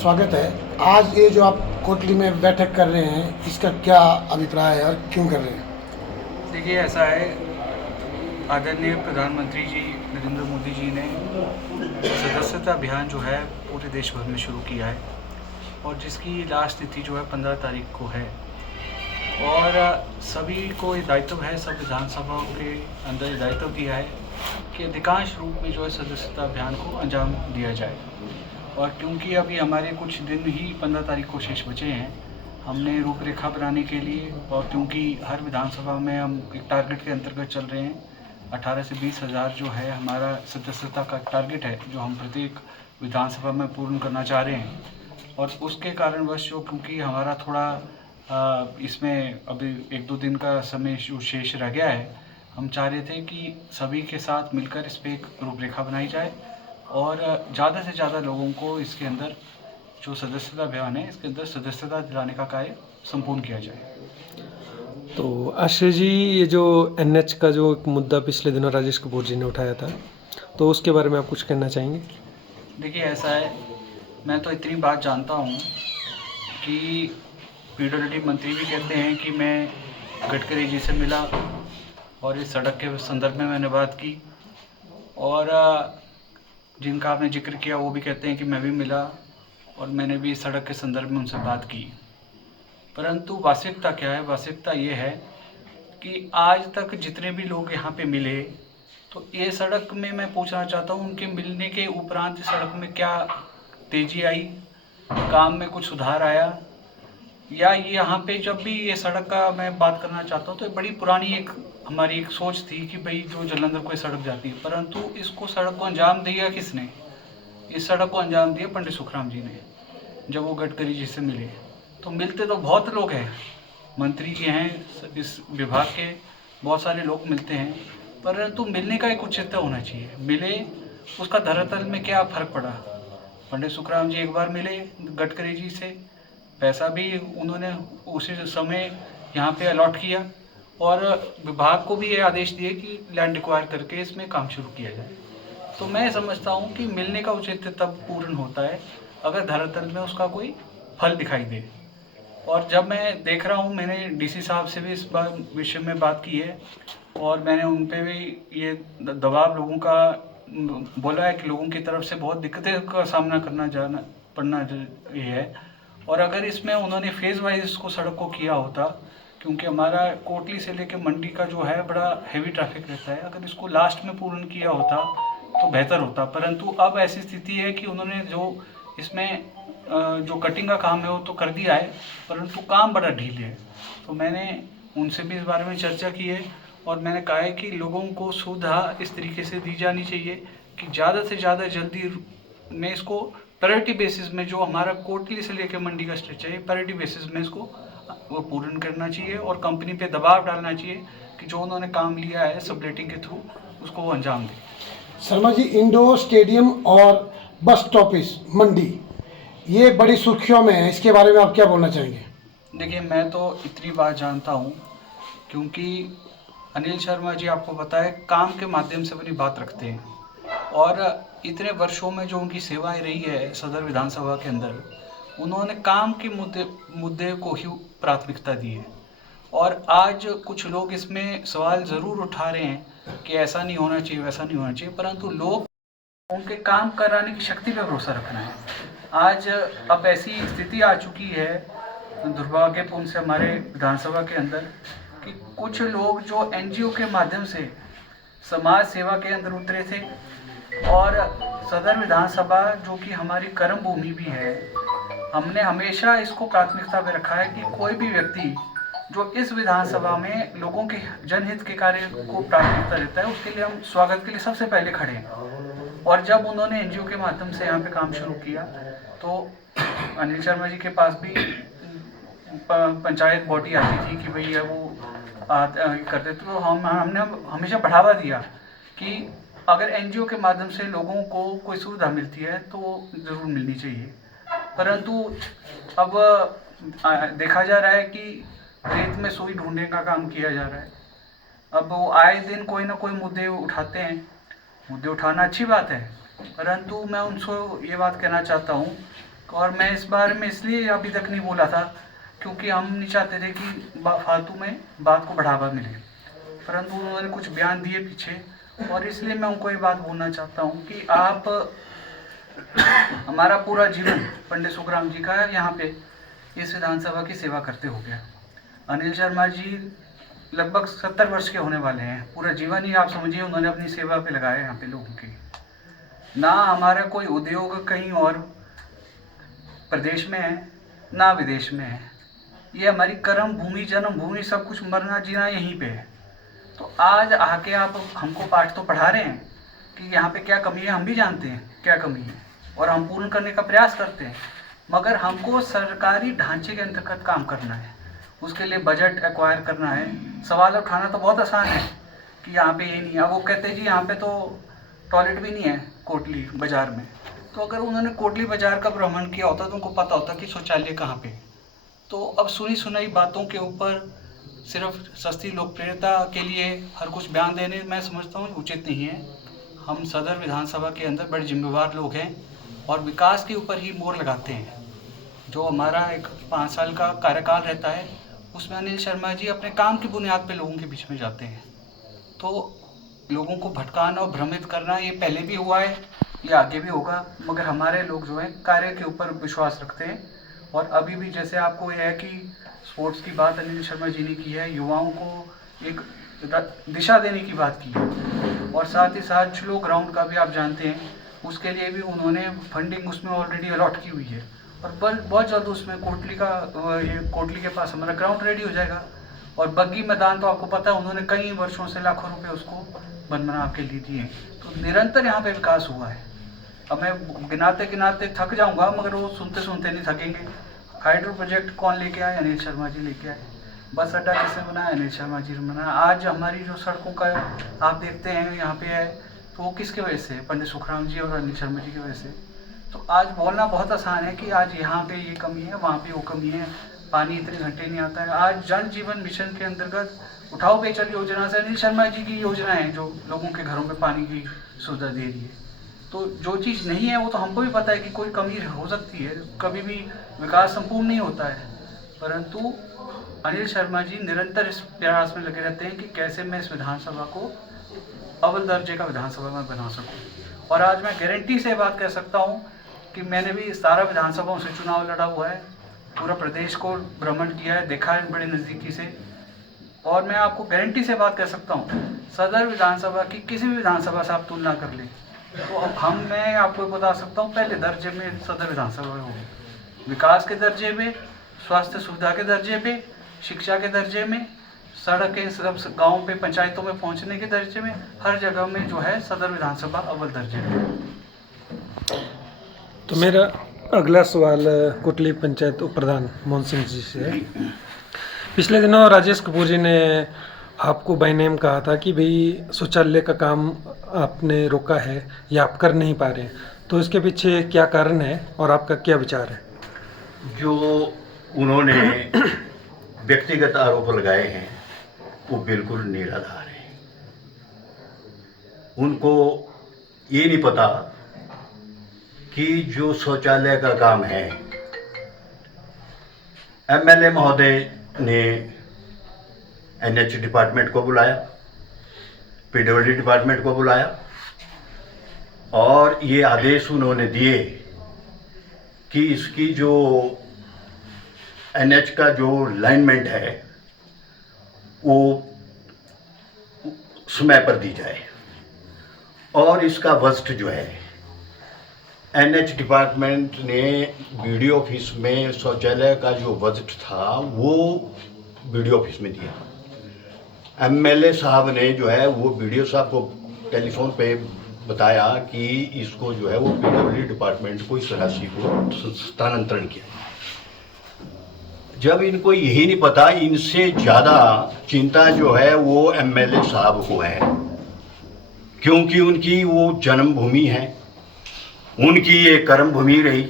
स्वागत है। आज ये जो आप कोटली में बैठक कर रहे हैं, इसका क्या अभिप्राय है और क्यों कर रहे हैं? देखिए, ऐसा है, आदरणीय प्रधानमंत्री जी नरेंद्र मोदी जी ने सदस्यता अभियान जो है पूरे देश भर में शुरू किया है और जिसकी लास्ट तिथि जो है 15 तारीख को है। और सभी को ये दायित्व है, सब विधानसभाओं के अंदर ये दायित्व दिया है कि अधिकांश रूप में जो है सदस्यता अभियान को अंजाम दिया जाए। और क्योंकि अभी हमारे कुछ दिन ही 15 तारीख को शेष बचे हैं, हमने रूपरेखा बनाने के लिए, और क्योंकि हर विधानसभा में हम एक टारगेट के अंतर्गत चल रहे हैं, 18 से 20 हज़ार जो है हमारा सदस्यता का टारगेट है जो हम प्रत्येक विधानसभा में पूर्ण करना चाह रहे हैं। और उसके कारणवश जो, क्योंकि हमारा थोड़ा इसमें अभी 1-2 दिन का समय जो शेष रह गया है, हम चाह रहे थे कि सभी के साथ मिलकर इस पर एक रूपरेखा बनाई जाए और ज़्यादा से ज़्यादा लोगों को इसके अंदर जो सदस्यता अभियान है इसके अंदर सदस्यता दिलाने का कार्य संपूर्ण किया जाए। तो आश्रय जी, ये जो एनएच का जो एक मुद्दा पिछले दिनों राजेश कपूर जी ने उठाया था, तो उसके बारे में आप कुछ कहना चाहेंगे? देखिए, ऐसा है, मैं तो इतनी बात जानता हूँ कि पीडब्ल्यूडी मंत्री भी कहते हैं कि मैं गडकरी जी से मिला और इस सड़क के संदर्भ में मैंने बात की, और जिनका आपने जिक्र किया वो भी कहते हैं कि मैं भी मिला और मैंने भी इस सड़क के संदर्भ में उनसे बात की। परंतु वास्तविकता क्या है? वास्तविकता ये है कि आज तक जितने भी लोग यहाँ पे मिले, तो ये सड़क में मैं पूछना चाहता हूँ, उनके मिलने के उपरांत इस सड़क में क्या तेज़ी आई, काम में कुछ सुधार आया, या ये यहाँ पे जब भी ये सड़क का मैं बात करना चाहता हूँ तो बड़ी पुरानी एक हमारी एक सोच थी कि भाई जो जालंधर को ये सड़क जाती है, परंतु इसको सड़क को अंजाम दिया किसने? इस सड़क को अंजाम दिया पंडित सुखराम जी ने, जब वो गडकरी जी से मिले। तो मिलते तो बहुत लोग हैं, मंत्री के हैं, इस विभाग के बहुत सारे लोग मिलते हैं, परंतु मिलने का एक औचित्य होना चाहिए। मिले, उसका धरातल में क्या फ़र्क पड़ा? पंडित सुखराम जी एक बार मिले गडकरी जी से, पैसा भी उन्होंने उसी समय यहाँ पे अलॉट किया और विभाग को भी ये आदेश दिए कि लैंड एक्वायर करके इसमें काम शुरू किया जाए। तो मैं समझता हूँ कि मिलने का औचित्य तब पूर्ण होता है अगर धरातल में उसका कोई फल दिखाई दे। और जब मैं देख रहा हूँ, मैंने डीसी साहब से भी इस बार विषय में बात की है और मैंने उन पे भी ये दबाव लोगों का बोला है कि लोगों की तरफ से बहुत दिक्कतें का सामना पड़ना ये है। और अगर इसमें उन्होंने फेज़ वाइज इसको सड़क को किया होता, क्योंकि हमारा कोटली से लेकर मंडी का जो है बड़ा हैवी ट्रैफिक रहता है, अगर इसको लास्ट में पूर्ण किया होता तो बेहतर होता। परंतु अब ऐसी स्थिति है कि उन्होंने जो इसमें जो कटिंग का काम है वो तो कर दिया है, परंतु काम बड़ा ढीले है। तो मैंने उनसे भी इस बारे में चर्चा की है और मैंने कहा है कि लोगों को सुविधा इस तरीके से दी जानी चाहिए कि ज़्यादा से ज़्यादा जल्दी में इसको प्रायोरिटी बेसिस में, जो हमारा कोटली से लेकर मंडी का स्ट्रेच है, प्रायोरिटी बेसिस में इसको वो पूर्ण करना चाहिए और कंपनी पे दबाव डालना चाहिए कि जो उन्होंने काम लिया है सबलेटिंग के थ्रू उसको वो अंजाम दें। शर्मा जी, इंडोर स्टेडियम और बस स्टॉपिस मंडी ये बड़ी सुर्खियों में है, इसके बारे में आप क्या बोलना चाहेंगे? देखिए, मैं तो इतनी बात जानता हूँ क्योंकि अनिल शर्मा जी, आपको पता है, काम के माध्यम से अपनी बात रखते हैं और इतने वर्षों में जो उनकी सेवाएं रही है सदर विधानसभा के अंदर, उन्होंने काम के मुद्दे को ही प्राथमिकता दी है। और आज कुछ लोग इसमें सवाल ज़रूर उठा रहे हैं कि ऐसा नहीं होना चाहिए, वैसा नहीं होना चाहिए, परंतु लोग उनके काम कराने की शक्ति पर भरोसा रखना है। आज अब ऐसी स्थिति आ चुकी है दुर्भाग्यपूर्ण से हमारे विधानसभा के अंदर कि कुछ लोग जो एनजीओ के माध्यम से समाज सेवा के अंदर उतरे थे और सदर विधानसभा जो कि हमारी कर्म भूमि भी है, हमने हमेशा इसको प्राथमिकता पे रखा है कि कोई भी व्यक्ति जो इस विधानसभा में लोगों के जनहित के कार्य को प्राथमिकता देता है, उसके लिए हम स्वागत के लिए सबसे पहले खड़े हैं। और जब उन्होंने एनजीओ के माध्यम से यहाँ पे काम शुरू किया तो अनिल शर्मा जी के पास भी पंचायत बॉडी आती थी कि भैया वो करते, तो हमने हमेशा बढ़ावा दिया कि अगर एनजीओ के माध्यम से लोगों को कोई सुविधा मिलती है तो ज़रूर मिलनी चाहिए। परंतु अब देखा जा रहा है कि रेत में सुई ढूंढने का काम किया जा रहा है। अब वो आए दिन कोई ना कोई मुद्दे उठाते हैं, मुद्दे उठाना अच्छी बात है, परंतु मैं उनसे ये बात कहना चाहता हूँ, और मैं इस बारे में इसलिए अभी तक नहीं बोला था क्योंकि हम नहीं चाहते थे कि फालतू में बात को बढ़ावा मिले, परंतु उन्होंने कुछ बयान दिए पीछे, और इसलिए मैं उनको ये बात बोलना चाहता हूँ कि आप हमारा पूरा जीवन पंडित सुखराम जी का यहाँ पे इस विधानसभा की सेवा करते हो गया। अनिल शर्मा जी लगभग 70 वर्ष के होने वाले हैं, पूरा जीवन ही आप समझिए उन्होंने अपनी सेवा पे लगाया यहाँ पे लोगों की। ना हमारा कोई उद्योग कहीं और प्रदेश में है ना विदेश में है, ये हमारी कर्म भूमि जन्मभूमि सब कुछ मरना जीना यहीं पे है। तो आज आके आप हमको पाठ तो पढ़ा रहे हैं कि यहाँ पे क्या कमी है, हम भी जानते हैं क्या कमी है और हम पूर्ण करने का प्रयास करते हैं, मगर हमको सरकारी ढांचे के अंतर्गत काम करना है, उसके लिए बजट एक्वायर करना है। सवाल उठाना तो बहुत आसान है कि यहाँ पे ये नहीं है, अब वो कहते हैं जी यहाँ पे तो टॉयलेट भी नहीं है कोटली बाज़ार में। तो अगर उन्होंने कोटली बाज़ार का भ्रमण किया होता तो उनको पता होता कि शौचालय कहाँ पे। तो अब सुनी सुनाई बातों के ऊपर सिर्फ सस्ती लोकप्रियता के लिए हर कुछ बयान देने मैं समझता हूँ उचित नहीं है। हम सदर विधानसभा के अंदर बड़े जिम्मेवार लोग हैं और विकास के ऊपर ही मोहर लगाते हैं। जो हमारा एक 5 साल का कार्यकाल रहता है उसमें अनिल शर्मा जी अपने काम की बुनियाद पे लोगों के बीच में जाते हैं। तो लोगों को भटकाना और भ्रमित करना ये पहले भी हुआ है, ये आगे भी होगा, मगर हमारे लोग जो हैं कार्य के ऊपर विश्वास रखते हैं। और अभी भी जैसे आपको यह है कि स्पोर्ट्स की बात अनिल शर्मा जी ने की है, युवाओं को एक दिशा देने की बात की है, और साथ ही साथ स्लो ग्राउंड का भी आप जानते हैं, उसके लिए भी उन्होंने फंडिंग उसमें ऑलरेडी अलॉट की हुई है और बहुत जल्द उसमें कोटली के पास हमारा ग्राउंड रेडी हो जाएगा। और बग्गी मैदान तो आपको पता है उन्होंने कई वर्षों से लाखों रुपए उसको बना के लिए दिए। तो निरंतर यहाँ पे विकास हुआ है। अब मैं गिनाते गिनाते थक जाऊँगा, मगर वो सुनते सुनते नहीं थकेंगे। हाइड्रो प्रोजेक्ट कौन लेके आए? अनिल शर्मा जी लेके आए। बस अड्डा किसने बनाया? अनिल शर्मा जी ने बनाया। आज हमारी जो सड़कों का आप देखते हैं यहाँ पे है, तो वो किसके वजह से? पंडित सुखराम जी और अनिल शर्मा जी की वजह से। तो आज बोलना बहुत आसान है कि आज यहाँ पे ये कमी है, वहाँ पे वो कमी है, पानी इतने घंटे नहीं आता है। आज जल जीवन मिशन के अंतर्गत उठाओ पेयजल योजना से अनिल शर्मा जी की योजना है जो लोगों के घरों में पानी की सुविधा दे रही है। तो जो चीज़ नहीं है वो तो हमको भी पता है कि कोई कमी हो सकती है, कभी भी विकास संपूर्ण नहीं होता है, परंतु अनिल शर्मा जी निरंतर इस प्रयास में लगे रहते हैं कि कैसे मैं इस विधानसभा को अव्वल दर्जे का विधानसभा में बना सकूं। और आज मैं गारंटी से बात कह सकता हूं कि मैंने भी 17 विधानसभाओं से चुनाव लड़ा हुआ है, पूरा प्रदेश को भ्रमण किया है, देखा है बड़े नज़दीकी से, और मैं आपको गारंटी से बात कह सकता हूं सदर विधानसभा की किसी भी विधानसभा से आप तुलना कर लें तो मैं आपको बता सकता हूं पहले दर्जे में सदर विधानसभा में होगी। विकास के दर्जे में, स्वास्थ्य सुविधा के दर्जे पे, शिक्षा के दर्जे में, सड़कें सब गाँव पे पंचायतों में पहुंचने के दर्जे में, हर जगह में जो है सदर विधानसभा अव्वल दर्जे में। तो मेरा अगला सवाल कोटली पंचायत उप प्रधान मोहन सिंह जी से है। पिछले दिनों राजेश कपूर जी ने आपको बाय नेम कहा था कि भाई शौचालय का काम आपने रोका है या आप कर नहीं पा रहे हैं, तो इसके पीछे क्या कारण है और आपका क्या विचार है? जो उन्होंने व्यक्तिगत आरोप लगाए हैं वो बिल्कुल निराधार है। उनको ये नहीं पता कि जो शौचालय का काम है एमएलए महोदय ने एनएच डिपार्टमेंट को बुलाया, पीडब्ल्यूडी डिपार्टमेंट को बुलाया और ये आदेश उन्होंने दिए कि इसकी जो एनएच का जो लाइनमेंट है वो समय पर दी जाए और इसका बजट जो है एनएच डिपार्टमेंट ने बीडीओ ऑफिस में शौचालय का जो बजट था वो बीडीओ ऑफिस में दिया। एमएलए साहब ने जो है वो बीडीओ साहब को टेलीफोन पे बताया कि इसको जो है वो पीडब्ल्यूडी डिपार्टमेंट को इस राशि को स्थानांतरण किया। जब इनको यही नहीं पता, इनसे ज़्यादा चिंता जो है वो एमएलए साहब को है, क्योंकि उनकी वो जन्मभूमि है, उनकी ये कर्म भूमि रही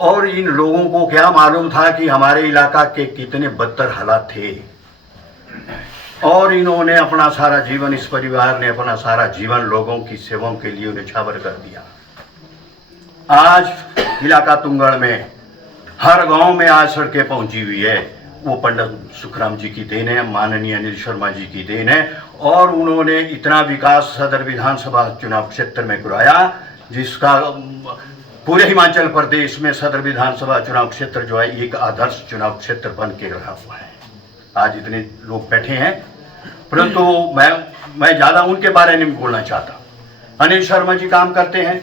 और इन लोगों को क्या मालूम था कि हमारे इलाका के कितने बदतर हालात थे। और इन्होंने अपना सारा जीवन, इस परिवार ने अपना सारा जीवन लोगों की सेवाओं के लिए न्यौछावर कर दिया। आज इलाका तुंगड़ में हर गांव में आज सड़कें पहुंची हुई है, वो पंडित सुखराम जी की देन है, माननीय अनिल शर्मा जी की देन है। और उन्होंने इतना विकास सदर विधानसभा चुनाव क्षेत्र में कराया जिसका पूरे हिमाचल प्रदेश में सदर विधानसभा चुनाव क्षेत्र जो है एक आदर्श चुनाव क्षेत्र बन के रहा हुआ है। आज इतने लोग बैठे हैं, परंतु मैं ज़्यादा उनके बारे में बोलना चाहता। अनिल शर्मा जी काम करते हैं।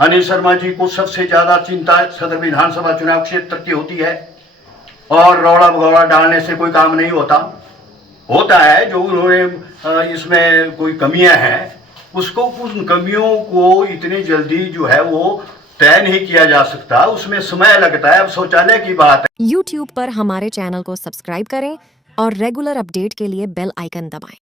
अनिल शर्मा जी को सबसे ज़्यादा चिंता सदर विधानसभा चुनाव क्षेत्र की होती है, और रौला भगौड़ा डालने से कोई काम नहीं होता है। जो उन्होंने इसमें कोई कमियां हैं, उसको उन कमियों को इतनी जल्दी जो है वो तय नहीं किया जा सकता, उसमें समय लगता है। अब शौचालय की बात है। YouTube पर हमारे चैनल को सब्सक्राइब करें और रेगुलर अपडेट के लिए बेल आइकन दबाएं।